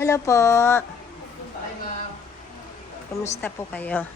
Hello po. Kumusta po kayo?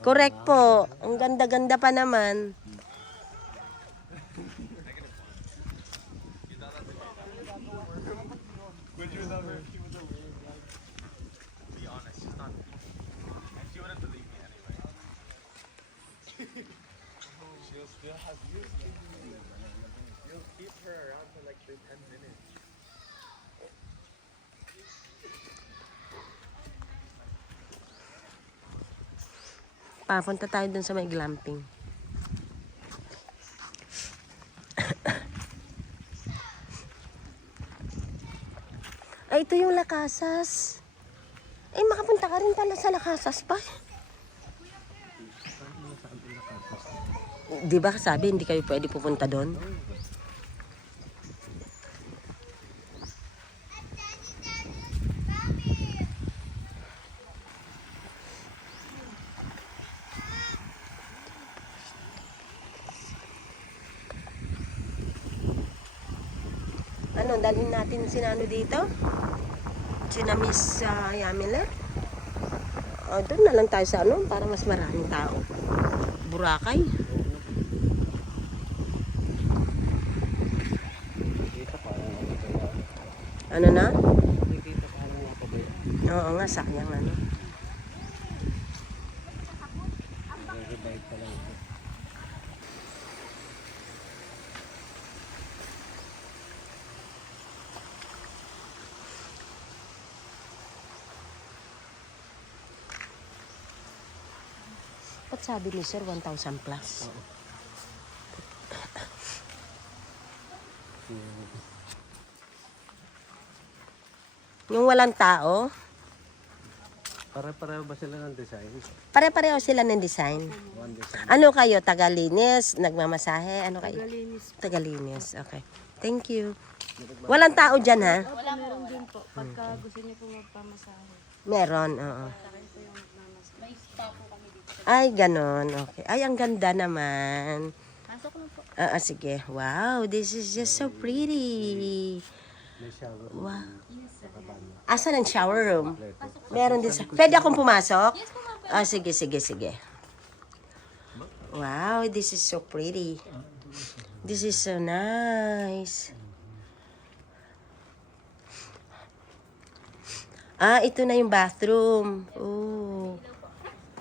Correct po. Ang ganda-ganda pa naman. Would you love her if she was a weird like? Be honest, she's not. And she wouldn't believe me anyway. She'll still have you. You'll keep her around for like 10 minutes. Papunta tayo dun sa may glamping. Ay, ito yung Lakasas. Ay, makapunta ka rin pala sa Lakasas pa. Di ba sabi, hindi kayo pwede pupunta doon? Ano, dalhin natin sinano dito? Sina Miss Yamila? Doon na lang tayo sa ano, para mas maraming tao. Boracay. Ano na? Oo nga, sayang ano. Ba't sabi ni Sir 1,000 plus? Yung walang tao? Pare-pareho ba sila ng design? Pare-pareho sila ng design. One design. Ano kayo? Tagalinis? Nagmamasahe? Ano kayo? Tagalinis. Tagalinis. Okay. Thank you. Walang tao dyan, ha? Wala meron din po. Pagka gusto niyo po magpamasahe. Meron, oo. Takin po yung magmamasahe. May spa po kami dito. Ay, ganon. Okay. Ay, ang ganda naman. Pasok lang po. Sige. Wow, this is just so pretty. May shower. Wow. Asan ang shower room? Meron din sa... Pwede akong pumasok? Sige, sige, sige. Wow, this is so pretty. This is so nice. Ito na yung bathroom. Oh.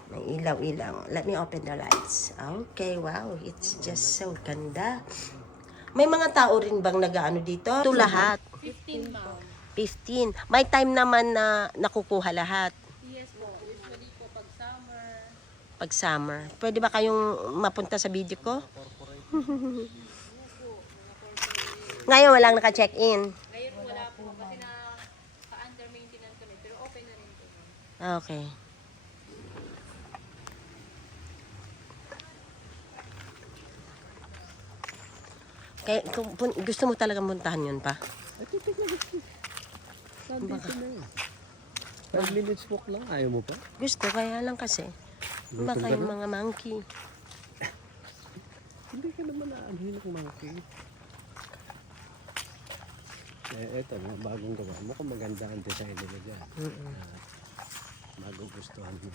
May ilaw-ilaw. Let me open the lights. Okay, wow. It's just so ganda. May mga tao rin bang nag-ano dito? Ito lahat. 15 ma'am. 15. May time naman na nakukuha lahat. Yes po. Usually po pag summer. Pag summer. Pwede ba kayong mapunta sa video ko? Ngayon walang naka-check-in. Ngayon wala po kasi na pa-under maintenance ko na. Pero open na rin po. Okay. Kaya, kung gusto mo talagang puntahan yun pa? Nandito na yun. 5 minutes walk lang. Ayaw mo pa? Gusto, kaya lang kasi. Baka yung mga monkey. Hindi ka naman aanhin ng monkey. Eto na, bagong gawa mo. Kung maganda ang design nila dyan. Magugustuhan mo.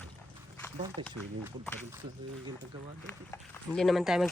Bakit swimming pool pa rin sa ginagawa doon? Hindi naman tayo